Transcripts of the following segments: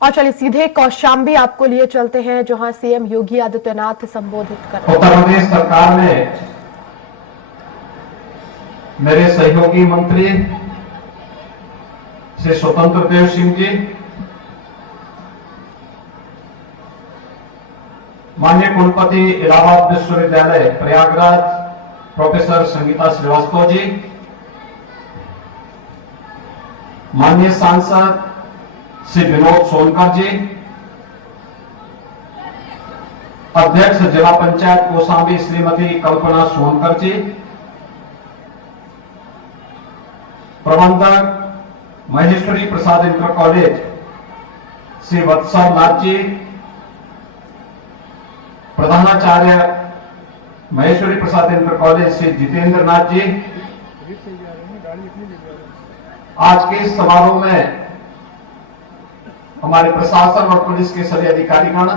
और चलिए सीधे कौशाम्बी आपको लिए चलते हैं, जहां सीएम योगी आदित्यनाथ संबोधित कर रहे हैं। उत्तर प्रदेश सरकार ने मेरे सहयोगी मंत्री श्री स्वतंत्र देव सिंह जी, माननीय कुलपति इलाहाबाद विश्वविद्यालय प्रयागराज प्रोफेसर संगीता श्रीवास्तव जी, माननीय सांसद श्री विनोद सोनकर जी, अध्यक्ष जिला पंचायत कौशाम्बी श्रीमती कल्पना सोनकर जी, प्रबंधक महेश्वरी प्रसाद इंटर कॉलेज श्री वत्सल नाथ जी, प्रधानाचार्य महेश्वरी प्रसाद इंटर कॉलेज श्री जितेंद्र नाथ जी। आज के इस समारोह में हमारे प्रशासन और पुलिस के सभी अधिकारीगण,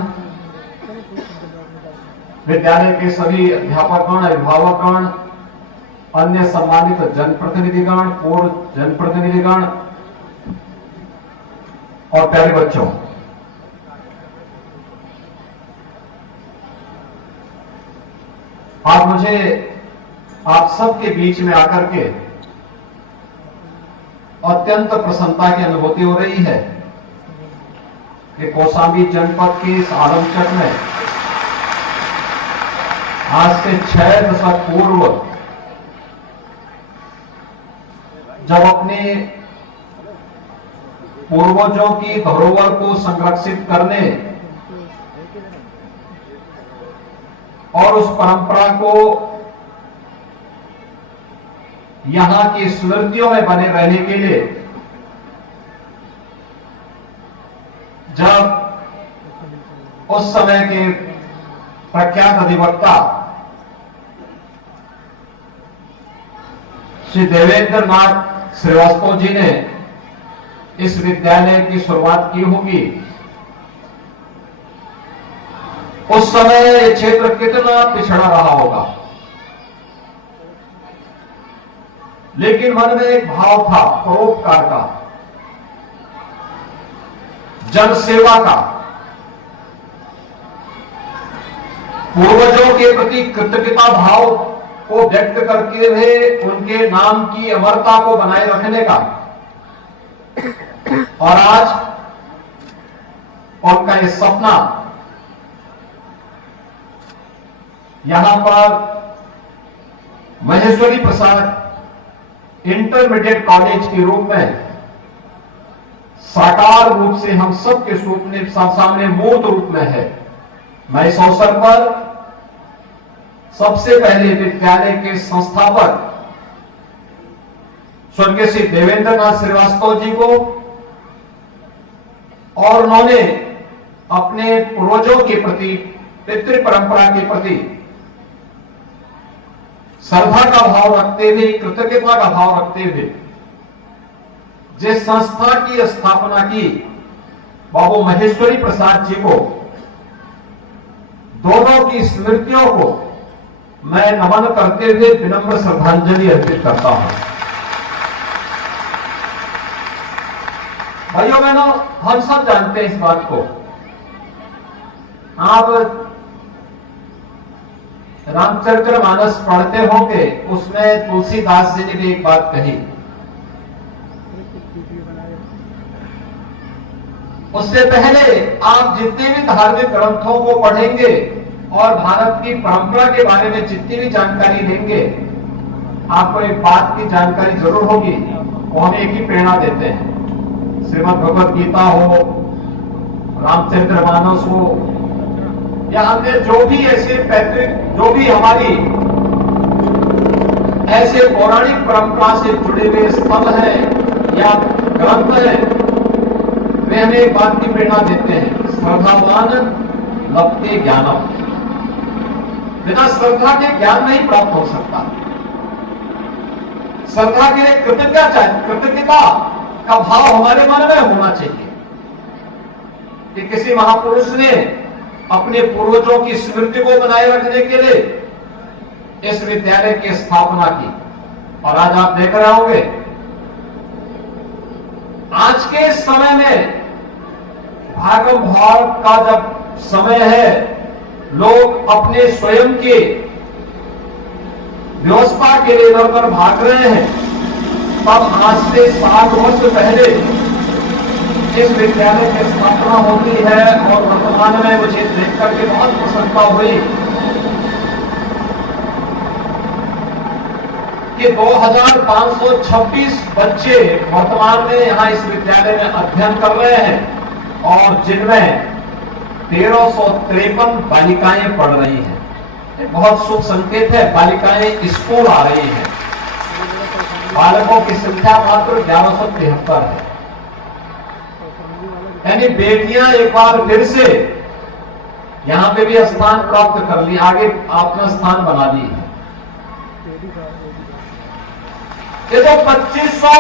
विद्यालय के सभी अध्यापकगण, अभिभावकगण, अन्य सम्मानित जनप्रतिनिधिगण, पूर्व जनप्रतिनिधिगण और प्यारे बच्चों, आज मुझे आप सबके बीच में आकर के अत्यंत प्रसन्नता की अनुभूति हो रही है कि कौशाम्बी जनपद के इस आलमचक में आज से 6 दशक पूर्व जब अपने पूर्वजों की धरोहर को संरक्षित करने और उस परंपरा को यहां की स्मृतियों में बने रहने के लिए जब उस समय के प्रख्यात अधिवक्ता श्री देवेंद्र नाथ श्रीवास्तव जी ने इस विद्यालय की शुरुआत की होगी, उस समय ये क्षेत्र कितना पिछड़ा रहा होगा, लेकिन मन में एक भाव था परोपकार का, जन सेवा का, पूर्वजों के प्रति कृतज्ञता भाव को व्यक्त करके हुए उनके नाम की अमरता को बनाए रखने का। और आज उनका ये सपना यहां पर महेश्वरी प्रसाद इंटरमीडिएट कॉलेज के रूप में साकार रूप से हम सबके सामने मूर्त रूप में है। मैं इस अवसर पर सबसे पहले विद्यालय के संस्थापक स्वर्गीय श्री देवेंद्र नाथ श्रीवास्तव जी को और उन्होंने अपने पूर्वजों के प्रति, पितृ परंपरा के प्रति श्रद्धा का भाव रखते हुए, कृतज्ञता का भाव रखते हुए जिस संस्था की स्थापना की, बाबू महेश्वरी प्रसाद जी को, दोनों की स्मृतियों को मैं नमन करते हुए विनम्र श्रद्धांजलि अर्पित करता हूं। भाइयों बहनों, हम सब जानते हैं इस बात को। आप रामचरितमानस पढ़ते होंगे, उसमें तुलसीदास जी ने भी एक बात कही। उससे पहले आप जितने भी धार्मिक ग्रंथों को पढ़ेंगे और भारत की परंपरा के बारे में जितनी भी जानकारी लेंगे, आपको एक बात की जानकारी जरूर होगी, वो हम एक ही प्रेरणा देते हैं। श्रीमद् भगवत गीता हो, रामचरितमानस हो, या अन्य जो भी ऐसे पैतृक, जो भी हमारी ऐसे पौराणिक परंपरा से जुड़े हुए स्थल हैं या ग्रंथ हैं, वे हमें एक बात की प्रेरणा देते हैं, श्रद्धावान लभते ज्ञानम। बिना श्रद्धा के ज्ञान नहीं प्राप्त हो सकता। श्रद्धा के लिए कृतज्ञता का भाव हमारे मन में होना चाहिए कि किसी महापुरुष ने अपने पूर्वजों की स्मृति को बनाए रखने के लिए इस विद्यालय की स्थापना की। और आज आप देख रहे होंगे आज के समय में भागम भाग का जब समय है, लोग अपने स्वयं के व्यवस्था के लिए इधर उधर भाग रहे हैं, तब आज से 60 वर्ष पहले इस विद्यालय की स्थापना होती है। और वर्तमान में मुझे देख करके बहुत प्रसन्नता हुई कि 2526 बच्चे वर्तमान में यहां इस विद्यालय में अध्ययन कर रहे हैं और जिनमें 1353 बालिकाएं पढ़ रही हैं। एक बहुत शुभ संकेत है, बालिकाएं स्कूल आ रही हैं। बालकों की संख्या मात्र 1173 है, यानी बेटियां एक बार फिर से यहां पे भी स्थान प्राप्त कर ली, आगे अपना स्थान बना ली है। ये तो 2500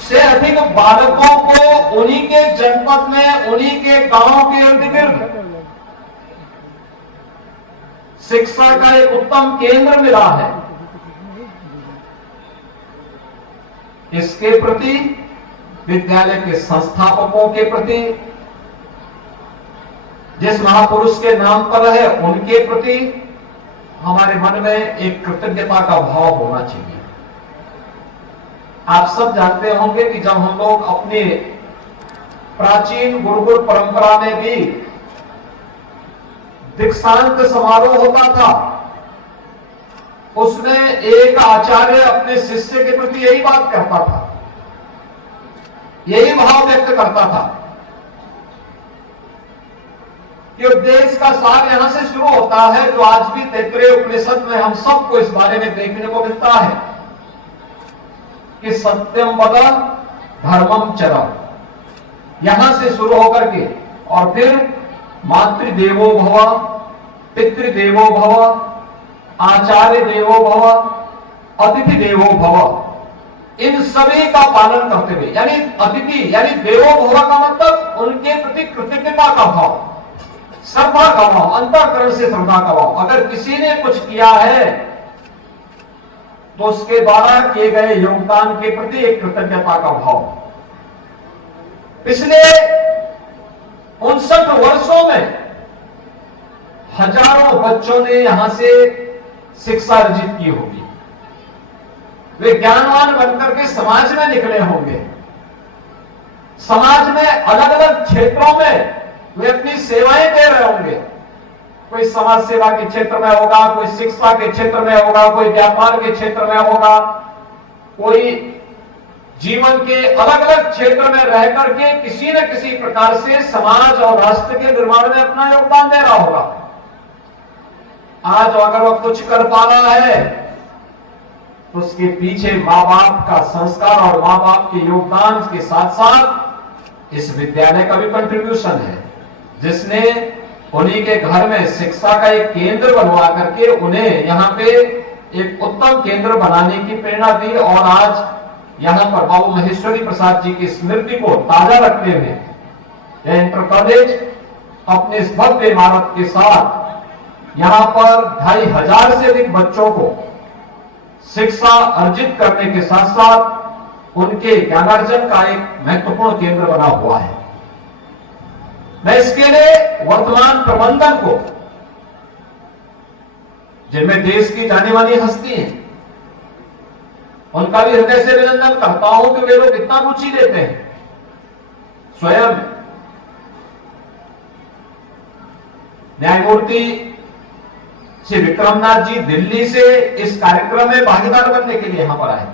से अधिक बालकों को उन्हीं के जनपद में, उन्हीं के गांव के इर्द गिर्द शिक्षा का एक उत्तम केंद्र मिला है। इसके प्रति, विद्यालय के संस्थापकों के प्रति, जिस महापुरुष के नाम पर है उनके प्रति हमारे मन में एक कृतज्ञता का भाव होना चाहिए। आप सब जानते होंगे कि जब हम लोग अपने प्राचीन गुरुकुल परंपरा में भी दीक्षांत समारोह होता था, उसमें एक आचार्य अपने शिष्य के प्रति यही बात करता था, यही भाव व्यक्त करता था कि उपदेश का सार यहां से शुरू होता है, जो आज भी तैत्तरीय उपनिषद में हम सबको इस बारे में देखने को मिलता है कि सत्यम वद धर्मम चर। यहां से शुरू होकर के और फिर मातृदेवो भव, पितृदेवो भव, आचार्य देवो भव, अतिथि देवो भव, इन सभी का पालन करते हुए, यानी अतिथि यानी देवो भव का मतलब उनके प्रति कृतज्ञता का भाव, श्रद्धा का भाव, अंतःकरण से श्रद्धा का भाव। अगर किसी ने कुछ किया है तो उसके द्वारा किए गए योगदान के प्रति एक कृतज्ञता का भाव। पिछले 59 वर्षों में हजारों बच्चों ने यहां से शिक्षा अर्जित की होगी। वे ज्ञानवान बनकर के समाज में निकले होंगे। समाज में अलग अलग क्षेत्रों में वे अपनी सेवाएं दे रहे होंगे। कोई समाज सेवा के क्षेत्र में होगा, कोई शिक्षा के क्षेत्र में होगा, कोई व्यापार के क्षेत्र में होगा, कोई जीवन के अलग अलग क्षेत्र में रह करके किसी न किसी प्रकार से समाज और राष्ट्र के निर्माण में अपना योगदान दे रहा होगा। आज अगर वह कुछ कर पा रहा है तो उसके पीछे मां बाप का संस्कार और मां बाप के योगदान के साथ साथ इस विद्यालय का भी कंट्रीब्यूशन है, जिसने उन्हीं के घर में शिक्षा का एक केंद्र बनवा करके उन्हें यहाँ पे एक उत्तम केंद्र बनाने की प्रेरणा दी। और आज यहाँ पर बाबू महेश्वरी प्रसाद जी की स्मृति को ताजा रखते हुए यह इंटर कॉलेज अपने इस भव्य इमारत के साथ यहाँ पर 2500 से अधिक बच्चों को शिक्षा अर्जित करने के साथ साथ उनके ज्ञानार्जन का एक महत्वपूर्ण केंद्र बना हुआ है। मैं इसके लिए वर्तमान प्रबंधन को, जिनमें देश की जानी मानी हस्ती है, उनका भी हृदय से अभिनंदन करता हूं कि वे लोग इतना रुचि लेते हैं। स्वयं न्यायमूर्ति श्री विक्रमनाथ जी दिल्ली से इस कार्यक्रम में भागीदार बनने के लिए यहां पर आए।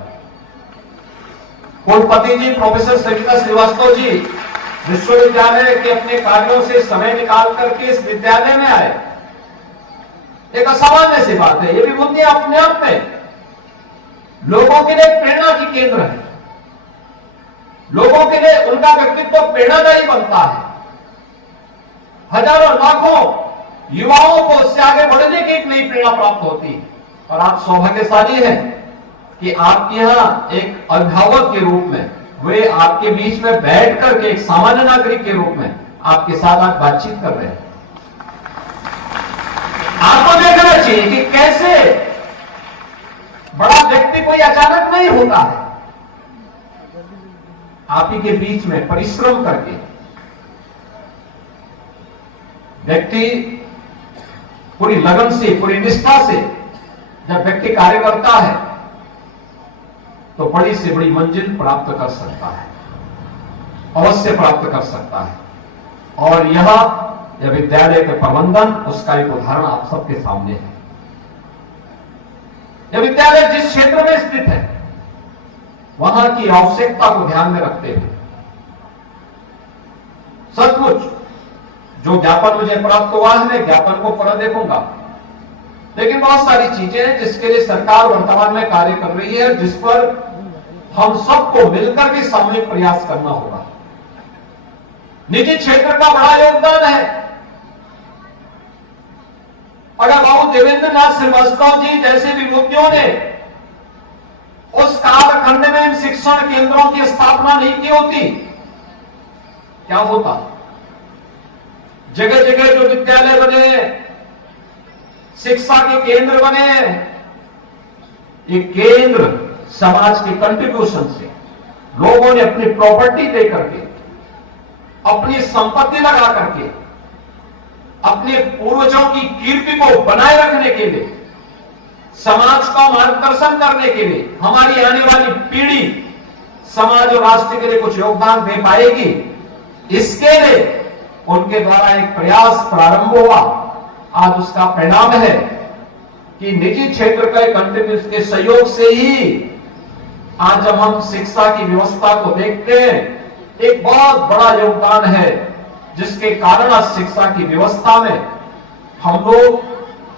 कुलपति जी प्रोफेसर सविता श्रीवास्तव जी विश्वविद्यालय के अपने कार्यों से समय निकाल करके इस विद्यालय में आए। एक असामान्य सी बात है। ये विभूति अपने आप में लोगों के लिए प्रेरणा की केंद्र है। लोगों के लिए उनका व्यक्तित्व प्रेरणादायी बनता है। हजारों लाखों युवाओं को उससे आगे बढ़ने की एक नई प्रेरणा प्राप्त होती है। और आप सौभाग्यशाली हैं कि आपके यहां एक अभिभावक के रूप में वे आपके बीच में बैठ करके एक सामान्य नागरिक के रूप में आपके साथ आज बातचीत कर रहे हैं। आपको देखना चाहिए कि कैसे बड़ा व्यक्ति कोई अचानक नहीं होता है। आप ही के बीच में परिश्रम करके व्यक्ति पूरी लगन से, पूरी निष्ठा से जब व्यक्ति कार्य करता है तो बड़ी से बड़ी मंजिल प्राप्त कर सकता है, अवश्य प्राप्त कर सकता है। और यह विद्यालय के प्रबंधन, उसका एक उदाहरण आप सबके सामने है। यह विद्यालय जिस क्षेत्र में स्थित है वहां की आवश्यकता को ध्यान में रखते हुए सचमुच जो ज्ञापन मुझे प्राप्त हुआ है, मैं ज्ञापन को पढ़ देखूंगा, लेकिन बहुत सारी चीजें हैं जिसके लिए सरकार वर्तमान में कार्य कर रही है, जिस पर हम सबको मिलकर के सामूहिक प्रयास करना होगा। निजी क्षेत्र का बड़ा योगदान है। अगर बाबू देवेंद्र नाथ श्रीवास्तव जी जैसे विभूतियों ने उस कालखंड में इन शिक्षण केंद्रों की स्थापना नहीं की होती, क्या होता? जगह जगह जो विद्यालय बने, शिक्षा के केंद्र बने, ये केंद्र समाज के कंट्रीब्यूशन से लोगों ने अपनी प्रॉपर्टी दे करके, अपनी संपत्ति लगा करके, अपने पूर्वजों की कीर्ति को बनाए रखने के लिए, समाज का मार्गदर्शन करने के लिए, हमारी आने वाली पीढ़ी समाज और राष्ट्र के लिए कुछ योगदान दे पाएगी, इसके लिए उनके द्वारा एक प्रयास प्रारंभ हुआ। आज उसका परिणाम है कि निजी क्षेत्र के कंट्रीब्यूशन के सहयोग से ही आज जब हम शिक्षा की व्यवस्था को देखते हैं, एक बहुत बड़ा योगदान है, जिसके कारण आज शिक्षा की व्यवस्था में हम लोग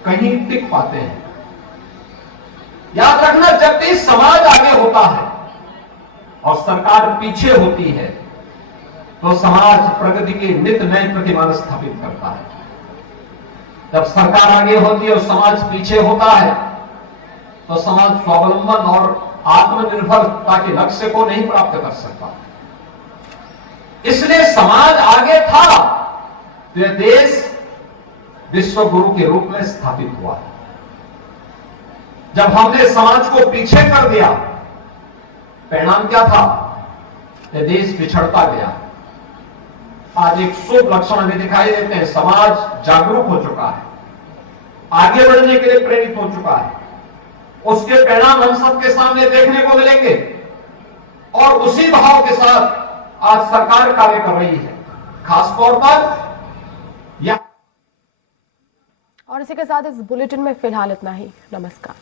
कहीं टिक पाते हैं। याद रखना, जब भी समाज आगे होता है और सरकार पीछे होती है तो समाज प्रगति के नित नए प्रतिमान स्थापित करता है। जब सरकार आगे होती है और समाज पीछे होता है तो समाज स्वावलंबन और आत्मनिर्भरता के लक्ष्य को नहीं प्राप्त कर सकता। इसलिए समाज आगे था तो यह देश विश्व गुरु के रूप में स्थापित हुआ। जब हमने समाज को पीछे कर दिया, परिणाम क्या था? यह देश पिछड़ता गया। आज एक शुभ लक्षण हमें दिखाई देते हैं, समाज जागरूक हो चुका है, आगे बढ़ने के लिए प्रेरित हो चुका है। उसके परिणाम हम सबके सामने देखने को मिलेंगे और उसी भाव के साथ आज सरकार कार्य कर रही है, खासतौर पर और इसी के साथ इस बुलेटिन में फिलहाल इतना ही। नमस्कार।